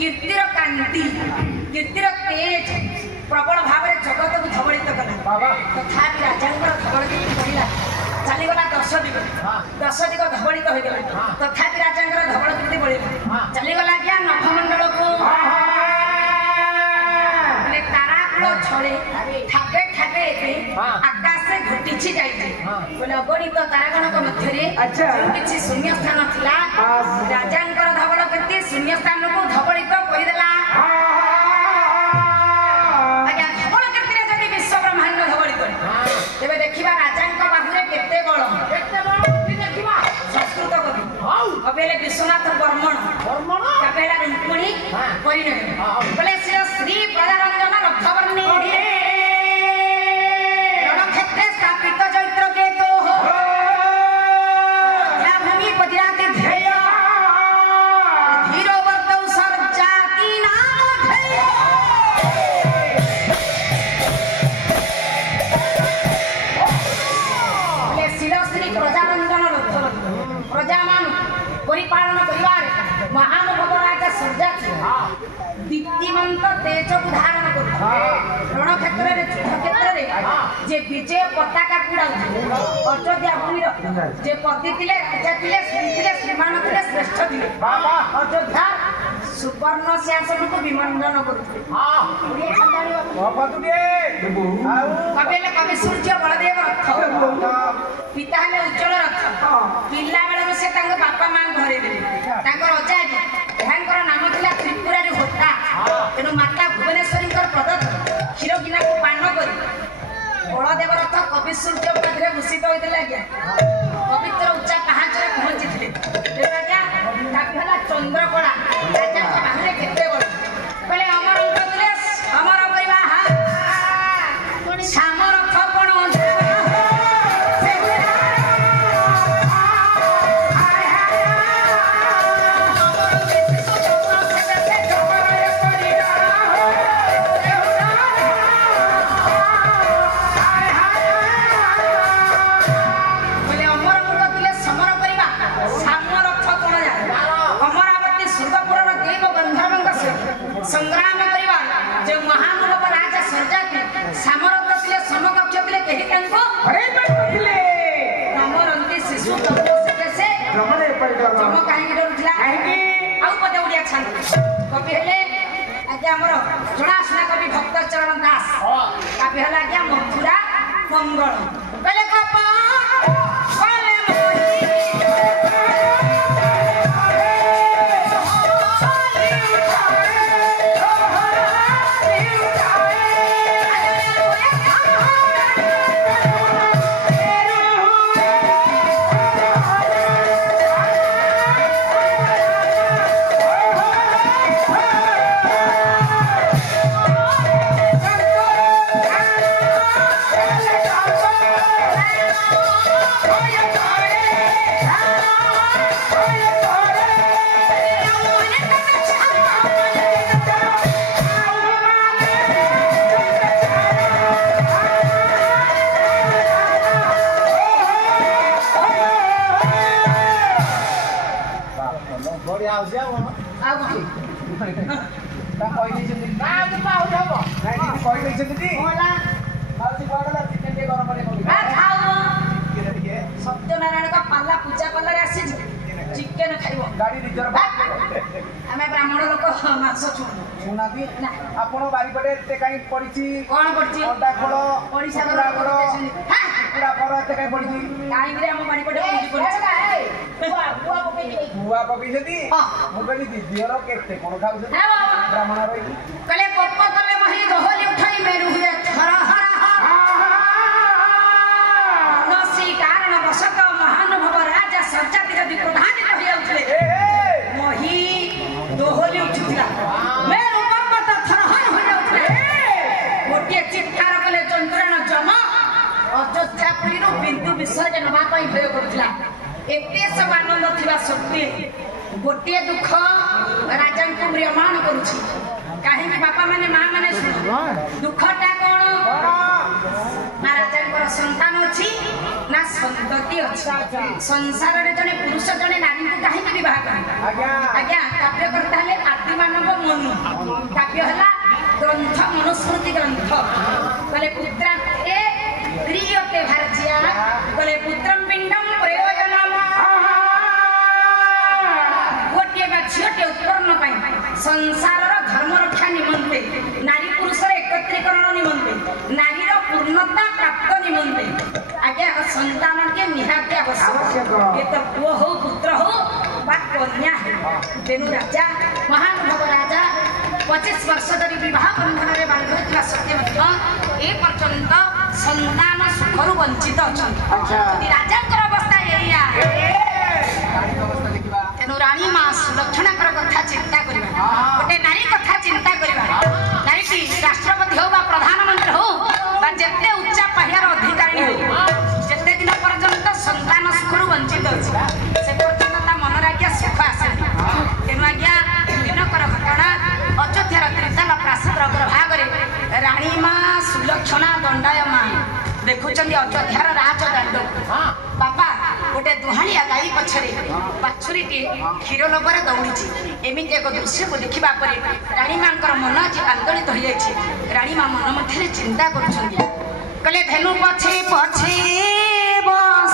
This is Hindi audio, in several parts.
कीर्तिर कांति कीर्तिर तेज प्रबल भाव में जगत को धवलित कला तथापि राजा धवल कीर्ति बढ़ला चलीगला 10 दिग धवलित हो गला तथापि राजा धवल कीर्ति बढ़ला चलीगला क्या नभमंडल को छड़े ठाके ठाके आकाश से घुटिछि जाइछे बोले अगणित तारागणक मध्यरे किछि शून्य स्थान थिला राजांकर धवल कीर्ति शून्य स्थान को धवलित करि देला आज्ञा धवल कीर्ति रे जदि विश्व ब्रह्मांड धवलित तेबे देखिबा राजांक बाहुरे केते बळ देखिबा संस्कृत कवि कविले विश्वनाथ बर्मण कपेला रुक्मिणी परिणय बोले श्री प्रजारंजन रथवर्णी रणक्षेत्रे स्थापित चैत्र केतु भूमि पतिराति ध्येय धीरोवर्तौ सर्वजाति नाम ध्येय बोले श्री प्रजारंजन रथवर्णी प्रजामान परिपालन करिवार महानुभाव राजा सर्जाति दीप्तिमंत तेज को धारण कर रण क्षेत्र रे युद्ध क्षेत्र रे जे विजय पताका कुडाउ अयोध्या भूमि जे पति थिले राजा थिले श्री थिले श्रीमान थिले श्रेष्ठ थिले अयोध्या सुवर्ण सिंहासन को विमंडन करथि हां ओडिया छंदाणी बापतुडे कबेले कवि सूर्य बलदेव रथ पिता हले उज्जवल रथ पिल्ला बेले से तांग बापा मां घरे देले तांग रजा एहांकर नाम थिला त्रिपुरारी होता तेणु माता भुवनेश्वरी प्रदत्त क्षीर गिना को पान कर बलदेव रथ कवि सूर्य पाखे भूषित होते पवित्र उच्चा पाहाचरे पहुंची आज्ञा चंद्रकला राजा बाहरे केते बड़ बोले अमर अमर श्याम रथ पण संग्राम करवा जो महानुभाव राजा सर्जाति सामरथ थिले समकक्ष थिले केहि तांको अरे बैठिले नमरंती शिशु तत्व से जमने पड़िलो जम काहे डरुथला काहे आउ पदे उडिया छान कवि हेले आज्ञा हमर जणा सुना कवि भक्त चरण दास कवि हला आज्ञा मथुरा मंगल बेले कपा वाले सत्यनारायण का पाला पूजा कलर आसी चिकेन खाइबो गाड़ी रिजर्व हमें ब्राह्मण लोक मांस छुना दी आपण बारी पटे एते काई पड़ीची कोन पड़ची अंडा खोल ओडिसा खोल पूरा पर एते काई पड़ीची काई रे हम बारी पटे पड़ची बुआ पकई जदी मु कहली दीदी रो केते कोन खाउ ब्राह्मण रही कले पप्पा कले मही दोहली उठाई मेरु हुए थरा कारण बसत महानुभाव राजा सर्जाति जदि प्रधानित हो जाउथले मही दोहली उठिला मेरु पर्वत थरहर हो जाउथले गोटे चित्कार कले चंद्रन जम अयोध्यापुरी रो बिंदु विसर्जन नबा पई भय करथिला एते सब आनंद थिबा सत्य गोटे दुख राजा को म्रियमान करूछि काहे कि बापा माने मां माने दुखटा कोन ना राजा को संतान अछि ना संतति अछि संसार रे जने पुरुष जने नारी को काहे कि विवाह करे आज्ञा काव्य करता हले आदि मानव बोले पुत्र ए प्रियते भारजिया बोले पुत्रम पिंडम प्रयोजनम गोटे बा झियोटे उत्पन्न पाई संसार धर्म रक्षा निमंते नारी पुरुष एकत्रीकरण निमंते नारीर पूर्णता प्राप्त निमंते आगे संतान के निहाती आवश्यक ये तो पुओ हो पुत्र हो बा कन्या हो तेणु राजा महानुभव राजा 25 वर्ष धरी विवाह बंधन में बांध होता सत्य ए पर्यंत संतान सुखर वंचित अच्छा राजा अवस्था एरिया तेणु राणी माँ सुलक्षणाकर कथा चिंता करवा गोटे नारी कथा चिंता करवा नारी राष्ट्रपति हो बा प्रधानमंत्री हो बा जेते उच्चा पाहियार अधिकारी हो जेते दिन पर्यंत संतान सुखर वंचित अछि से पर्यंत ता मन राख्या सुख आसे तेणु आज्ञा दिनकर घटना अयोध्यार त्रिताला प्रासाद अग्रभाग राणी माँ सुलक्षणा दंडायमान देखुचंदी अयोध्यार राजदंड बापा गोटे दुहाणिया गाई पछरे बाछुरीटी क्षीर लोभरे दौड़ी एमती एक दृश्य को देखा राणी माँ मन आज आंदोलित हो जाए राणी माँ मन मध्य चिंता कले धेनु पछे पछे बस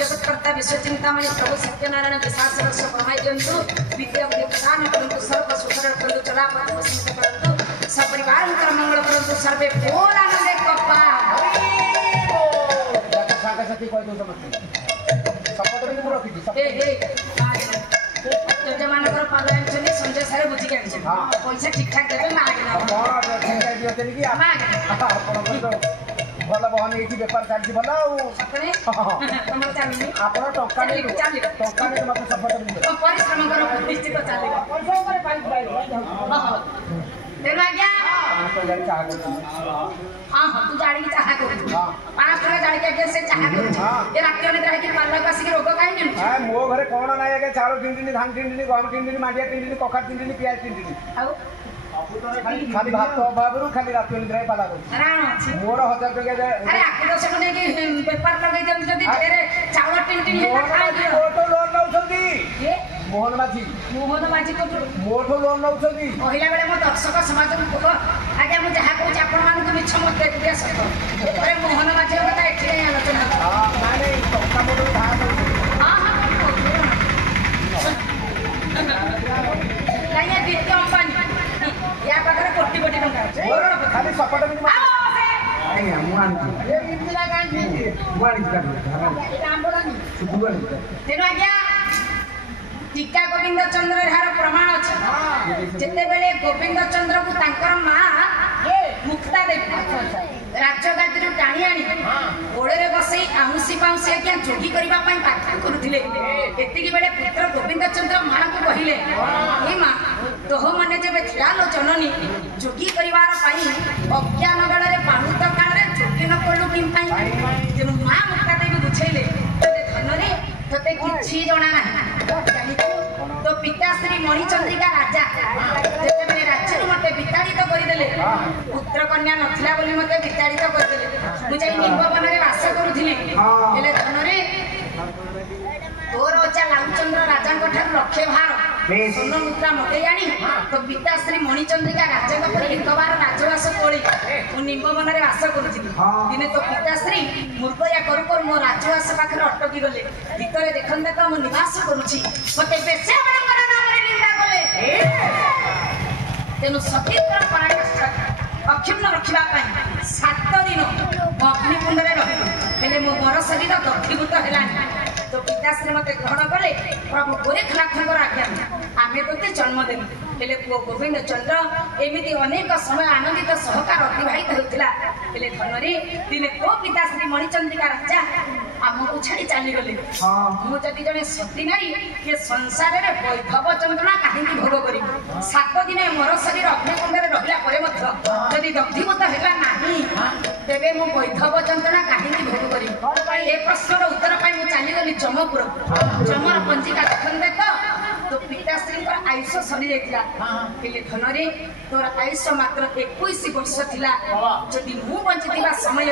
जगत्कर्ता विश्वचिंतामणि प्रभु सत्यनारायण विशाल प्रमाय दिंतु विद्या प्रदान करंतु सर्व सुखर करंतु चलापथ वसित करंतु सपरिवार मंगल करंतु सर्वे बोल आनंदे कप्पा सागा साथी कोइ दो समझ सपत भी को रखी सब ए जजमान कर पालन चले संजय सारे बुझी के पैसा ठीक ठाक देबे मागे ना हां ठीक दियो तेली की मागे भल बहन ये बेपार चलती भल आप टका मत सपोर्ट परिश्रम कर निश्चित तेणु आज्ञा हाँ हाँ तू जाड़ी चाह कर 5 टका जाड़ी के से चाह कर ये रात अनिद्रा है कि पार्लर का सिके रोग काई नहीं हां मो घरे कोन ना आगे चावल 3 दिन धान 3 दिन गहम 3 दिन मांडिया 3 दिन कखा 3 दिन प्याज 3 दिन आउ खाली भात अभाव खाली रात निद्रा पाला मोर 1000 टका अरे आके तो से ने कि पेपर लगे जम जदी ढेरे चावल 3 दिन हेता खाई फोटो लोन नउछंदी ए मोहन माझी को मोठो लोन नउछंदी पहिला बेले मो दर्शक समाज को आगे मु जहा कहू आपण मान को मिछ मत दिया सत अरे मोहन माझी कथा एठी नहीं आलोचना हां माने टका मोटो धान हां हां नहीं ये वित्त अंबानी या पाखरे कोटी कोटी टका खाली सपट में नहीं मुआन ये इंदिरा गांधी मुआन कर आंदोलन सुबुआनी तेनो आज्ञा टीका गोविंद चंद्र यार प्रमाण अछि जेते बेले गोविंद चंद्र को तांकर मां मुक्ता देवी राजगादी टाणी आनी ओड़े बसई आउसी पाउसी क्या जोगी करबा पई पाठा करुथिले एतिकी बेले पुत्र गोविंद चंद्र मां को कहिले हे मां तोह मने जेबे थियालो जननी जोगी परिवार पई अज्ञान बेले पाहुत काल रे जोगी न करलु किम पई जेनु मां मुक्ता देवी बुझेले धनरे तते किछि जणा नाही तो पिता श्री मणिचंद्रिका राजा जेते बेले राज्य मते विताड़ित करिदेले पुत्र कन्या नथिला बोली मते विताड़ित करिदेले मु जाई निम्बवन रे वास करूथिली हेले धनरे तोर ओचा लालचंद्र राजा को ठार रखे भार सोन मुद्रा मते जानी तो पिता श्री मणिचंद्रिका राजा को पर एक बार राजवास कोली मु निम्बवन रे वास करूथिली दिने तो पिता श्री मूर्खया करू कर मो राजवास पाखरे अटकी गले भीतरे देखंदे तो मु निवास करूची मते बेसे बडंगर नाम रे निंदा कले तेणु सतीत्र पराकाष्ठा अक्षुण्ण रखा 7 दिन अग्निकुंड में रही मो मर शरीर दग्धीभूत है तो पिताश्री मत ग्रहण कले प्रभु गोरेखनाथ आज्ञा आम तो जन्म देवी हेले पुओ गोविंद चंद्र एमती अनेक समय आनंदित सहकार अतिवाहित होता हेले धनरे दिने को पिताश्री मणिचंद्रिका राजा आमको छाड़ी चलीगले मुझे जड़े सती नारी ये संसार में वैभव चंद्रणा कहीं भोग करी 7 दिन मोर शरीर अग्निकुंड में रहा जदि दग्धीभूत है ना तेरे मो वैभव चंद्रणा कहीं भोग करी ए प्रश्नर उत्तर पाई चलीगली जमपुर जमर पंजिका देखते तो पिताश्री आयुष सरी जाता धनरे तोर आयुष मात्र 21 वर्ष थिला जदि मु बंची समय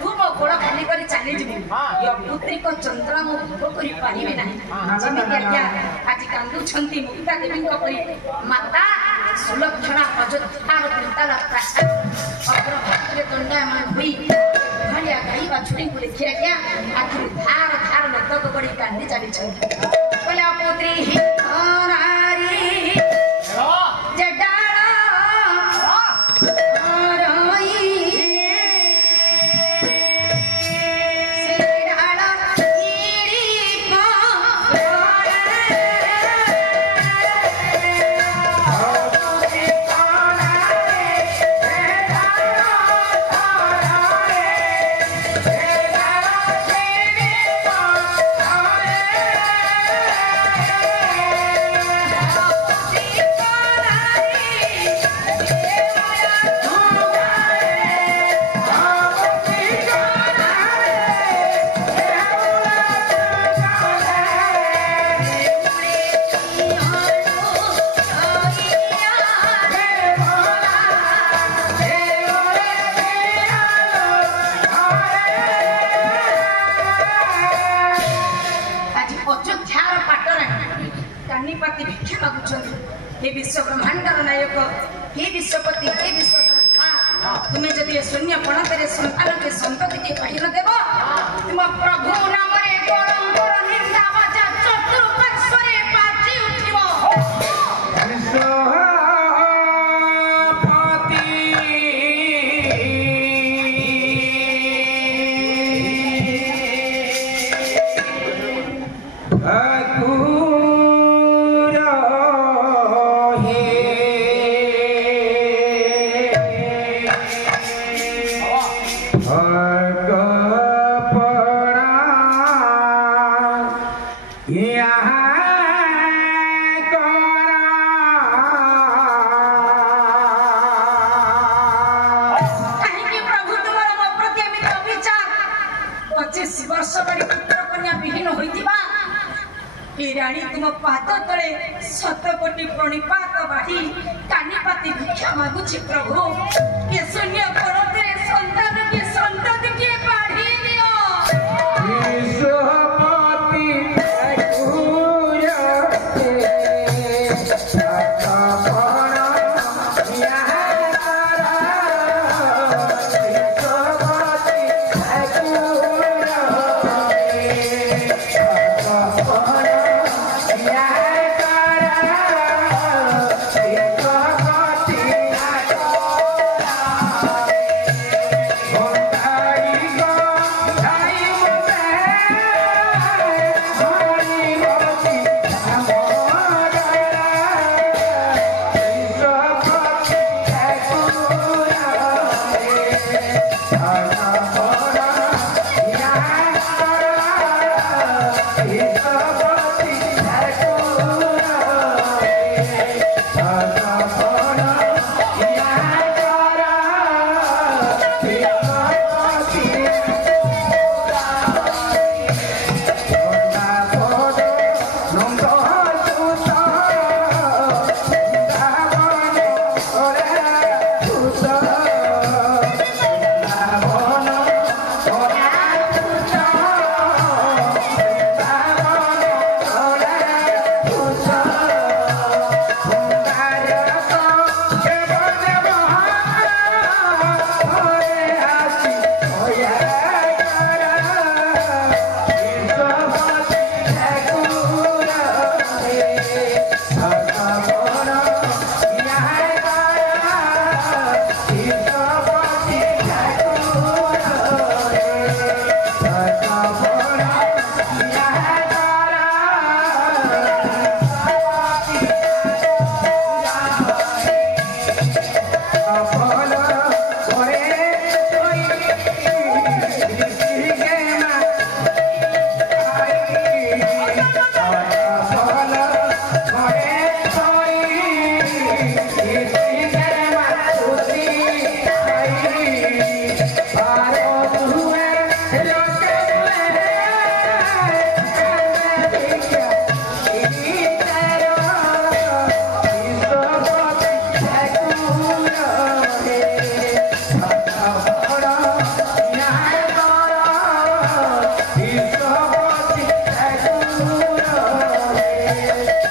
तू मो गोड़ खाली कर चली जी पुत्रिक चंद्रा मु भोग कर पारिबे नाही जमिति आज्ञा आज कांदुछंती मुक्ता देवी परी माता सुलक्षणा अयोध्यार पिताला प्रासाद अग्र दंडायमान हुई भालिया गाई बाछुरी को देखि आज्ञा आखिर धार धार नतक बड़ी कांदी चली बोला पुत्री नारी जडाला हे विश्व ब्रह्मांडर नायक हे विश्वपति हे विश्व तुम्हें जदि शून्य पणते संतान के संतति के कही न देव तुम प्रभु नाम निंदा बजा चतुर्पार्श्वरे बाजी उठिबो तुम पाद तले 7 कोटी प्रणिपात बाढ़ी कानीपाती भिक्षा मागुची प्रभु के शून्य पड़ते संतान के संतति के बाढ़ी दियो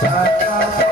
Tata